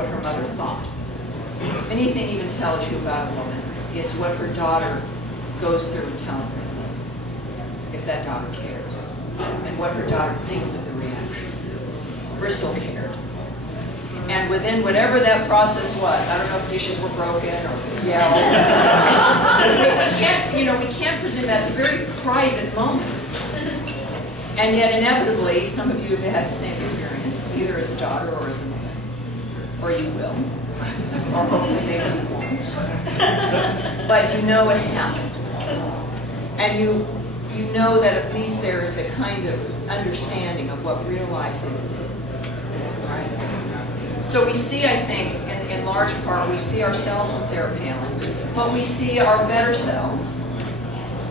what her mother thought. If anything even tells you about a woman, it's what her daughter goes through in telling her things, if that daughter cares, and what her daughter thinks of the reaction. Bristol cared. And within whatever that process was, I don't know if dishes were broken or yelled. we can't presume that's a very private moment. And yet inevitably, some of you have had the same experience, either as a daughter or as a mother. Or you will. Or hopefully maybe you won't. But you know it happens. And you know that at least there is a kind of understanding of what real life is. Right? So we see, I think, in large part, we see ourselves in Sarah Palin, but we see our better selves.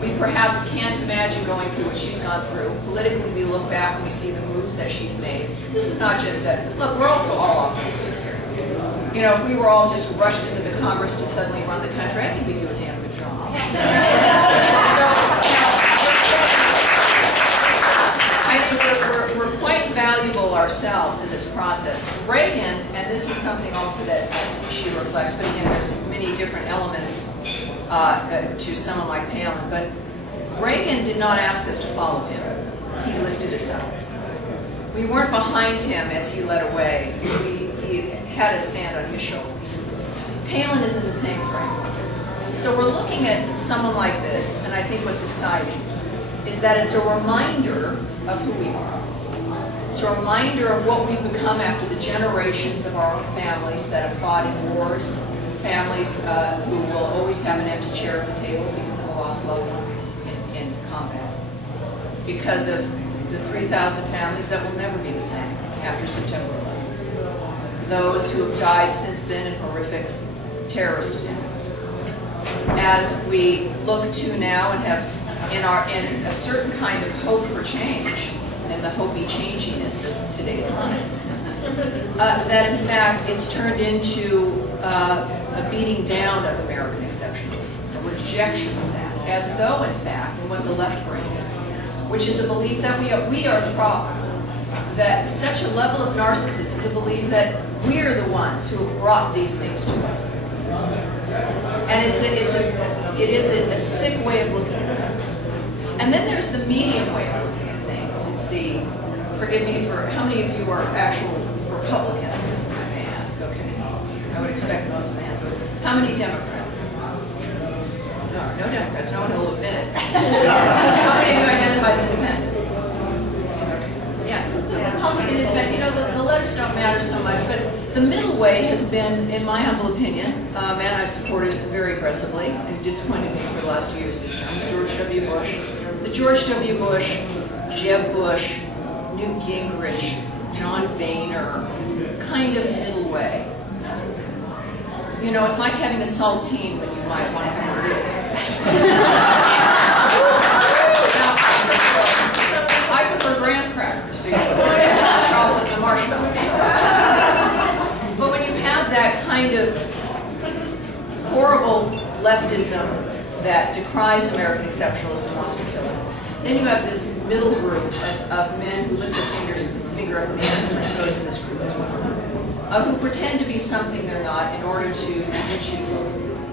We perhaps can't imagine going through what she's gone through. Politically, we look back and we see the moves that she's made. This is not just a, look, we're also all optimistic here. You know, if we were all just rushed into the Congress to suddenly run the country, I think we'd do a damn good job. I think we're quite valuable ourselves in this process. Reagan, and this is something also that she reflects, but again, there's many different elements to someone like Palin, but Reagan did not ask us to follow him. He lifted us up. We weren't behind him as he led away. He had us stand on his shoulders. Palin is in the same frame. So we're looking at someone like this, and I think what's exciting is that it's a reminder of who we are. It's a reminder of what we've become after the generations of our own families that have fought in wars, families who will always have an empty chair at the table because of a lost loved one in combat. Because of the 3,000 families that will never be the same after September 11th. Those who have died since then in horrific terrorist attacks. As we look to now and have in a certain kind of hope for change, and the hopey changiness of today's life, that in fact it's turned into a beating down of American exceptionalism, a rejection of that, as though in fact, and what the left brings, which is a belief that we are the problem, that such a level of narcissism to believe that we're the ones who have brought these things to us. And it is a sick way of looking at things. And then there's the medium way of looking at things. It's the, forgive me for, how many of you are actual Republicans, if I may ask? Okay. I would expect most of the hands. How many Democrats? No Democrats. No one will admit it. How many of you identify as independent? Yeah, Republican, independent. You know, the letters don't matter so much, but the middle way has been, in my humble opinion, a man I've supported very aggressively, and disappointed me for the last 2 years of his term, is George W. Bush. The George W. Bush, Jeb Bush, Newt Gingrich, John Boehner, kind of middle way. You know, it's like having a saltine when you might want to have a Ritz. I prefer graham crackers, so you know, chocolate and marshmallow. But when you have that kind of horrible leftism that decries American exceptionalism and wants to kill it, then you have this middle group of men who lift their fingers and put the finger up in the air, and Clinton goes in this group as well, who pretend to be something they're not in order to convince you to vote for them,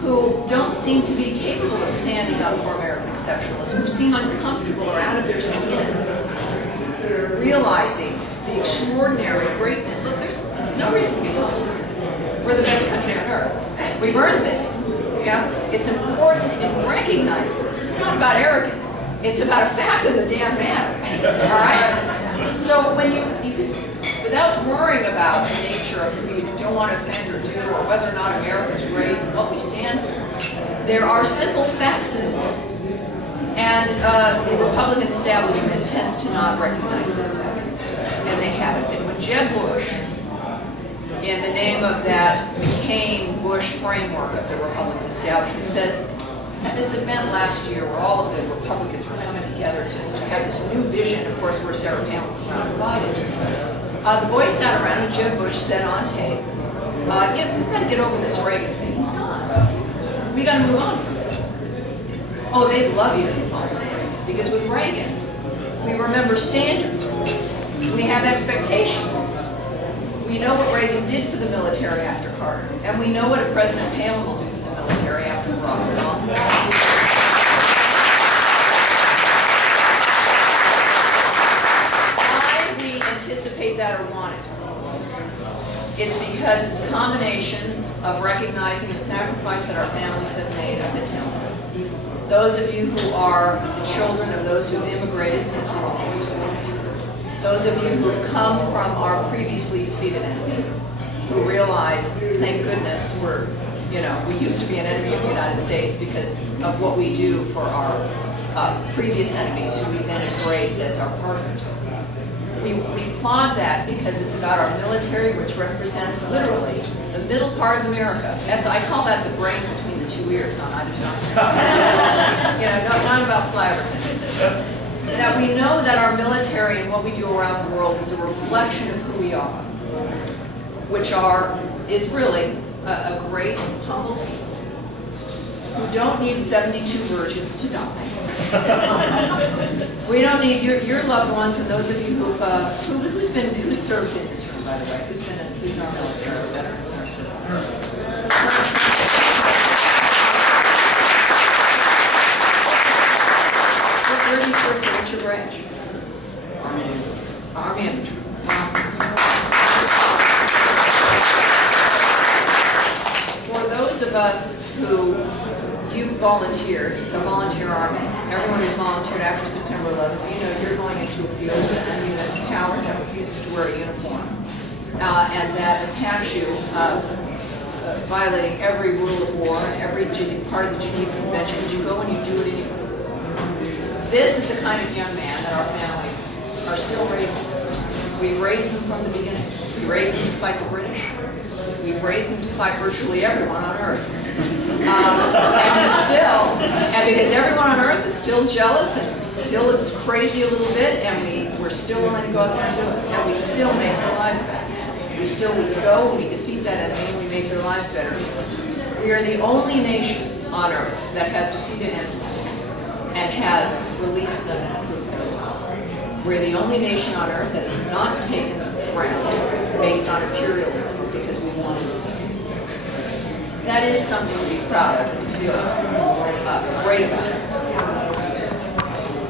who don't seem to be capable of standing up for American exceptionalism, who seem uncomfortable or out of their skin, realizing the extraordinary greatness. Look, there's no reason to be humble. We're the best country on earth. We've earned this. Yeah? It's important to recognize this. It's not about arrogance. It's about a fact of the damn matter. All right? So when you can, without worrying about the nature of who you don't want to offend or do, or whether or not America's great and what we stand for, there are simple facts involved. And the Republican establishment tends to not recognize those facts these days, and they haven't. And when Jeb Bush, in the name of that McCain-Bush framework of the Republican establishment, says, at this event last year where all of the Republicans were coming together to have this new vision, of course, where Sarah Palin was not invited, the boys sat around and Jeb Bush said on tape, yeah, we've got to get over this Reagan thing. He's gone. We've got to move on from it. Oh, they'd love you to move on from it. Because with Reagan, we remember standards. We have expectations. We know what Reagan did for the military after Carter, and we know what President Palin will do for the military after Barack Obama. Why we anticipate that or want it? It's because it's a combination of recognizing the sacrifice that our families have made up until now. Those of you who are the children of those who have immigrated since World War II. Those of you who have come from our previously defeated enemies, who realize, thank goodness, we used to be an enemy of the United States because of what we do for our previous enemies who we then embrace as our partners. We applaud that because it's about our military, which represents literally the middle part of America. I call that the brain between the two ears on either side. Not about flabbergasting. That we know that our military and what we do around the world is a reflection of who we are, which is really a great, humble people who don't need 72 virgins to die. We don't need your loved ones and those of you who's served in this room, by the way, who's our military veterans in our service. Where do you serve? So what's your branch? Army infantry. For those of us who you've volunteered, so volunteer Army, everyone who's volunteered after September 11th, you know you're going into a field with an enemy that's a coward that refuses to wear a uniform and that attacks you, violating every rule of war and every part of the Geneva Convention, but you go and you do it anyway. This is the kind of young man that our families are still raising. We raised them from the beginning. We raised them to fight the British. We raised them to fight virtually everyone on Earth. And because everyone on Earth is still jealous and still is crazy a little bit, and we're still willing to go out there and do it. And we still make their lives better. We go and we defeat that enemy and we make their lives better. We are the only nation on Earth that has defeated enemies and has released them and approved their laws. We're the only nation on Earth that has not taken ground based on imperialism because we wanted to. That is something to be proud of and to feel great about.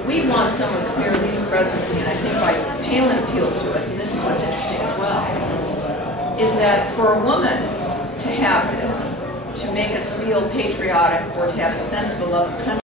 We want someone clearly in the presidency, and I think why Palin appeals to us, and this is what's interesting as well, is that for a woman to have this, to make us feel patriotic or to have a sense of a love of country,